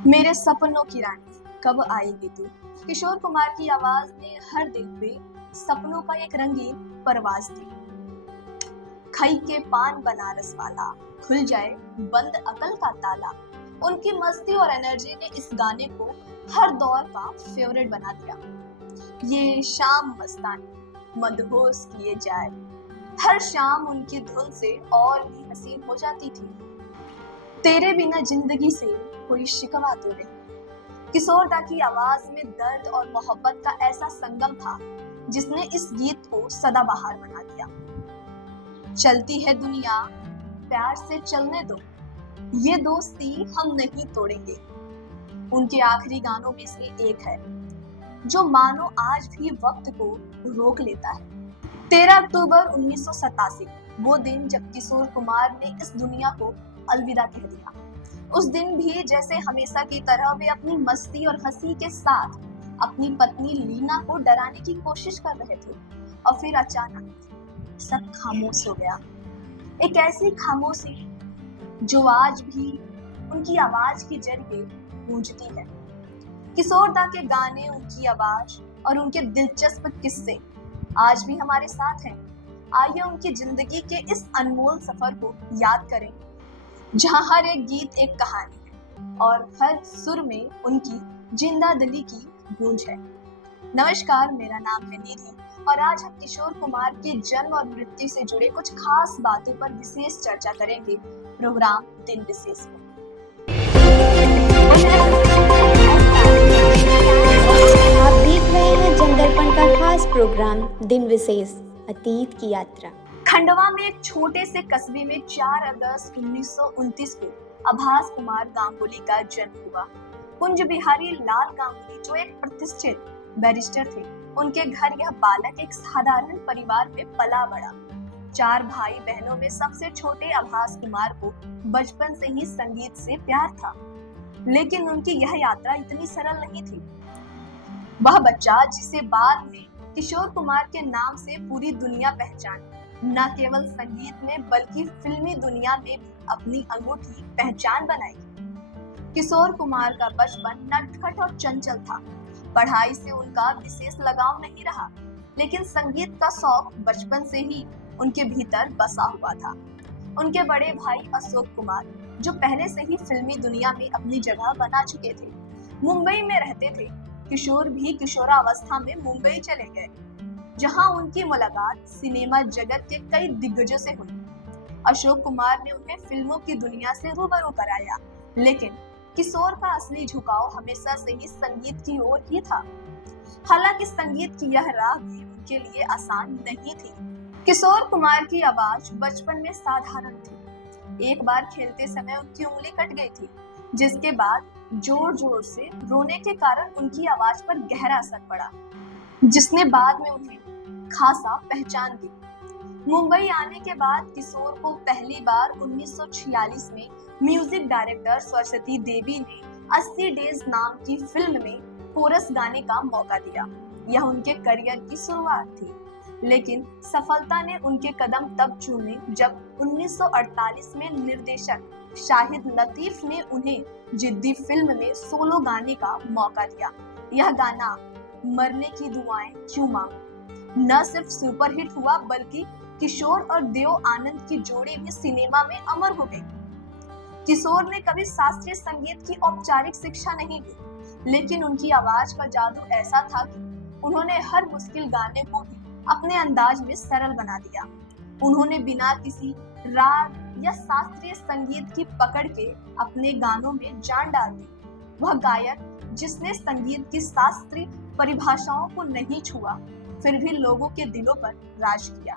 मेरे सपनों की रानी कब आएगी तू। किशोर कुमार की आवाज ने हर दिल पे सपनों का एक रंगीन परवाज दी। खई के पान बनारस वाला, खुल जाए बंद अकल का ताला। उनकी मस्ती और एनर्जी ने इस गाने को हर दौर का फेवरेट बना दिया। ये शाम मस्तानी मदहोश किए जाए, हर शाम उनकी धुन से और भी हसीन हो जाती थी। तेरे बिना जिंदगी से कोई शिकवा तो नहीं। किशोर दा की आवाज में दर्द और मोहब्बत का ऐसा संगम था जिसने इस गीत को सदाबहार बना दिया। चलती है दुनिया प्यार से चलने दो, ये दोस्ती हम नहीं तोड़ेंगे, उनके आखिरी गानों में से एक है जो मानो आज भी वक्त को रोक लेता है। 13 अक्टूबर 1987 वो दिन जब किशोर कुमार ने इस दुनिया को अलविदा कह दिया। उस दिन भी जैसे हमेशा की तरह वे अपनी मस्ती और हंसी के साथ अपनी पत्नी लीना को डराने की कोशिश कर रहे थे और फिर अचानक सब खामोश हो गया। एक ऐसी खामोशी जो आज भी उनकी आवाज के जरिए गूंजती है। किशोर दा के गाने, उनकी आवाज और उनके दिलचस्प किस्से आज भी हमारे साथ हैं। आइए उनकी जिंदगी के इस अनमोल सफर को याद करें जहां हर एक गीत एक कहानी है और हर सुर में उनकी जिंदा दिली की गूंज है। नमस्कार, मेरा नाम है निधि और आज हम किशोर कुमार के जन्म और मृत्यु से जुड़े कुछ खास बातों पर विशेष चर्चा करेंगे प्रोग्राम दिन विशेष में। आप देख रहे हैं जनदर्पण का खास प्रोग्राम दिन विशेष, अतीत की यात्रा। खंडवा में एक छोटे से कस्बे में 4 अगस्त 1929 को आभास कुमार गांगुली का जन्म हुआ। कुंज बिहारी लाल गांगुली जो एक प्रतिष्ठित बैरिस्टर थे, उनके घर यह बालक एक साधारण परिवार में पला बड़ा। 4 भाई बहनों में सबसे छोटे आभास कुमार को बचपन से ही संगीत से प्यार था, लेकिन उनकी यह यात्रा इतनी सरल नहीं थी। वह बच्चा जिसे बाद में किशोर कुमार के नाम से पूरी दुनिया पहचानी, न केवल संगीत में बल्कि फिल्मी दुनिया में भी अपनी अनूठी पहचान बनाई। किशोर कुमार का बचपन नटखट और चंचल था। पढ़ाई से उनका विशेष लगाव नहीं रहा, लेकिन संगीत का शौक बचपन से ही उनके भीतर बसा हुआ था। उनके बड़े भाई अशोक कुमार जो पहले से ही फिल्मी दुनिया में अपनी जगह बना चुके थे, मुंबई में रहते थे। किशोर भी किशोरावस्था में मुंबई चले गए, जहां उनकी मुलाकात सिनेमा जगत के कई दिग्गजों से हुई। अशोक कुमार ने उन्हें फिल्मों की दुनिया से रूबरू कराया, लेकिन किशोर का असली झुकाव हमेशा से ही संगीत की ओर ही था। हालांकि संगीत की यह राह भी उनके लिए आसान नहीं थी। किशोर कुमार की आवाज बचपन में साधारण थी। एक बार खेलते समय उनकी उंगली कट गई थी, जिसके बाद जोर जोर से रोने के कारण उनकी आवाज पर गहरा असर पड़ा, जिसने बाद में उन्हें खासा पहचान दी। मुंबई आने के बाद किशोर को पहली बार 1946 में म्यूजिक डायरेक्टर सरस्वती देवी ने 80 डेज नाम की फिल्म में कोरस गाने का मौका दिया। यह उनके करियर की शुरुआत थी, लेकिन सफलता ने उनके कदम तब चूमे जब 1948 में निर्देशक शाहिद लतीफ ने उन्हें जिद्दी फिल्म में सोलो गाने का मौका दिया। यह गाना मरने की दुआएं क्यों मांगो न सिर्फ सुपरहिट हुआ, बल्कि किशोर और देव आनंद की जोड़ी भी सिनेमा में अमर हो गई। किशोर ने कभी शास्त्रीय संगीत की औपचारिक शिक्षा नहीं ली, लेकिन उनकी आवाज का जादू ऐसा था कि उन्होंने हर मुश्किल गाने को भी अपने अंदाज में सरल बना दिया। उन्होंने बिना किसी राग या शास्त्रीय संगीत की पकड़ के अपने गानों में जान डाल दी। वह गायक जिसने संगीत की शास्त्रीय परिभाषाओं को नहीं छुआ, फिर भी लोगों के दिलों पर राज किया।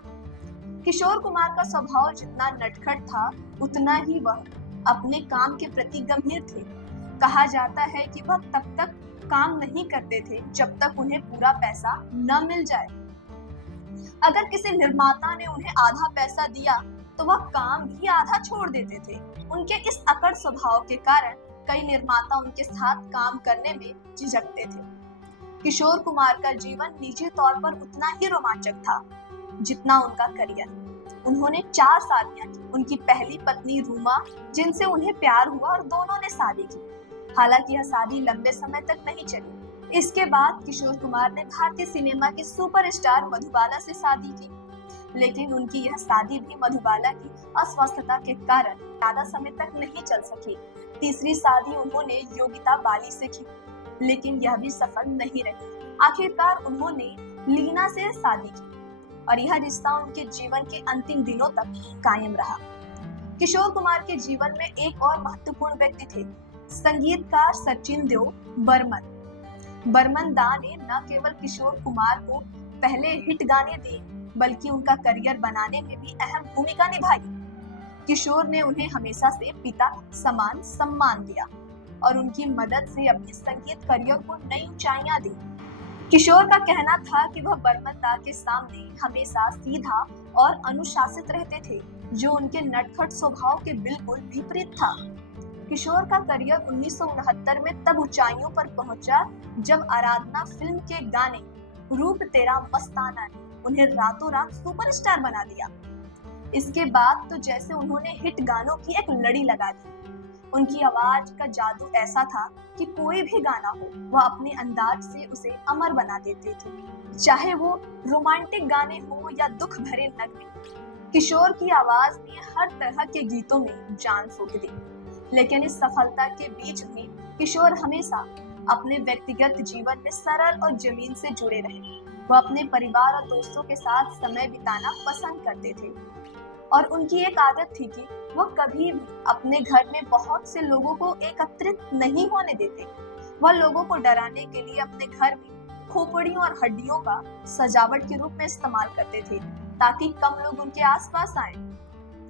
किशोर कुमार का स्वभाव जितना नटखट था, उतना ही वह अपने काम के प्रति गंभीर थे। कहा जाता है कि वह तब तक काम नहीं करते थे जब तक उन्हें पूरा पैसा न मिल जाए। अगर किसी निर्माता ने उन्हें आधा पैसा दिया तो वह काम भी आधा छोड़ देते थे। उनके इस अकड़ स्वभाव के कारण कई निर्माता उनके साथ काम करने में झिझकते थे। किशोर कुमार का जीवन निजी तौर पर उतना ही रोमांचक था जितना उनका करियर। उन्होंने 4 शादियां की। उनकी पहली पत्नी रूमा, जिनसे उन्हें प्यार हुआ और दोनों ने शादी की। हालांकि यह शादी लंबे समय तक नहीं चली। इसके बाद किशोर कुमार ने भारतीय सिनेमा के सुपरस्टार मधुबाला से शादी की, लेकिन उनकी यह शादी भी मधुबाला की अस्वस्थता के कारण ज्यादा समय तक नहीं चल सकी। तीसरी शादी उन्होंने योगिता बाली से की, लेकिन यह भी सफल नहीं रही। आखिरकार उन्होंने लीना से शादी की और यह रिश्ता उनके जीवन के अंतिम दिनों तक कायम रहा। किशोर कुमार के जीवन में एक और महत्वपूर्ण व्यक्ति थे, संगीतकार सचिन देव बर्मन। बर्मन दा ने न केवल किशोर कुमार को पहले हिट गाने दिए, बल्कि उनका करियर बनाने में भी अहम भूमिका निभाई। किशोर ने उन्हें हमेशा से पिता समान सम्मान दिया और उनकी मदद से अपने संगीत करियर को नई ऊंचाइयां दी। किशोर का कहना था कि वह बर्मन दा के सामने हमेशा सीधा और अनुशासित रहते थे, जो उनके नटखट स्वभाव के बिल्कुल विपरीत था। किशोर का करियर 1969 में तब ऊंचाइयों पर पहुंचा जब आराधना फिल्म के गाने रूप तेरा मस्ताना ने उन्हें रातों रात सुपरस्टार बना दिया। इसके बाद तो जैसे उन्होंने हिट गानों की एक लड़ी लगा दी। उनकी आवाज का जादू ऐसा था कि कोई भी गाना हो, वह अपने अंदाज से उसे अमर बना देते थे, चाहे वो रोमांटिक गाने हो या दुख भरे नगमे। किशोर की आवाज ने हर तरह के गीतों में जान फूंक दी। लेकिन इस सफलता के बीच भी किशोर हमेशा अपने व्यक्तिगत जीवन में सरल और जमीन से जुड़े रहे। वह अपने परिवार और दोस्तों के साथ समय बिताना पसंद करते थे और उनकी एक आदत थी कि वह कभी भी अपने घर में बहुत से लोगों को एकत्रित नहीं होने देते। वह लोगों को डराने के लिए अपने घर में खोपड़ियों और हड्डियों का सजावट के रूप में इस्तेमाल करते थे, ताकि कम लोग उनके आसपास आए।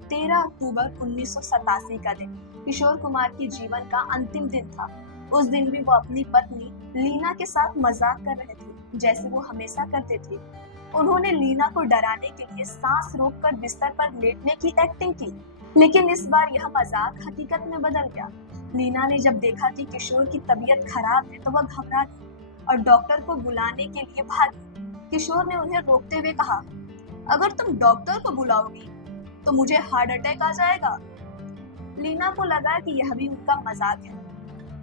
13 अक्टूबर 1987 का दिन किशोर कुमार के जीवन का अंतिम दिन था। उस दिन भी वो अपनी पत्नी लीना के साथ मजाक कर रहे थे, जैसे वो हमेशा करते थे। उन्होंने लीना को डराने के लिए सांस रोककर बिस्तर पर लेटने की एक्टिंग की, लेकिन इस बार यह मजाक हकीकत में बदल गया। लीना ने जब देखा कि किशोर की तबीयत खराब है तो वह घबरा गई और डॉक्टर को बुलाने के लिए भागी। किशोर ने उन्हें रोकते हुए कहा, अगर तुम डॉक्टर को बुलाओगी तो मुझे हार्ट अटैक आ जाएगा। लीना को लगा कि यह भी उनका मजाक है,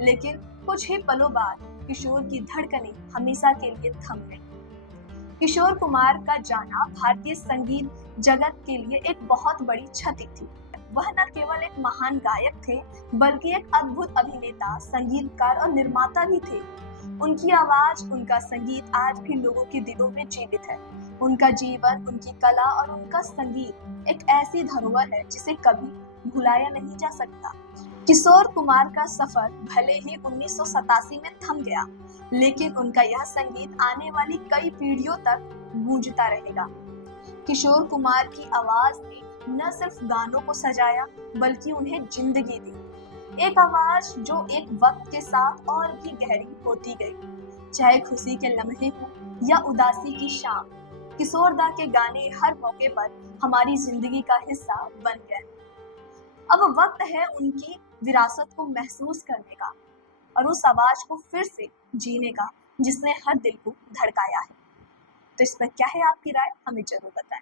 लेकिन कुछ ही पलों बाद किशोर की धड़कनें हमेशा के लिए थम गईं। किशोर कुमार का जाना भारतीय संगीत जगत के लिए एक बहुत बड़ी क्षति थी। वह न केवल एक महान गायक थे, बल्कि एक अद्भुत अभिनेता, संगीतकार और निर्माता भी थे। उनकी आवाज, उनका संगीत आज भी लोगों के दिलों में जीवित है। उनका जीवन, उनकी कला और उनका संगीत एक ऐसी धरोहर है जिसे कभी भुलाया नहीं जा सकता। किशोर कुमार का सफर भले ही 1987 में थम गया, लेकिन उनका यह संगीत आने वाली कई पीढ़ियों तक गूंजता रहेगा। किशोर कुमार की आवाज ने न सिर्फ गानों को सजाया, बल्कि उन्हें जिंदगी दी। एक आवाज जो एक वक्त के साथ और भी गहरी होती गई। चाहे खुशी के लम्हे हो या उदासी की शाम, किशोर दा के गाने हर मौके पर हमारी जिंदगी का हिस्सा बन गए। अब वक्त है उनकी विरासत को महसूस करने का और उस आवाज को फिर से जीने का जिसने हर दिल को धड़काया है। तो इस पर क्या है आपकी राय, हमें जरूर बताएं।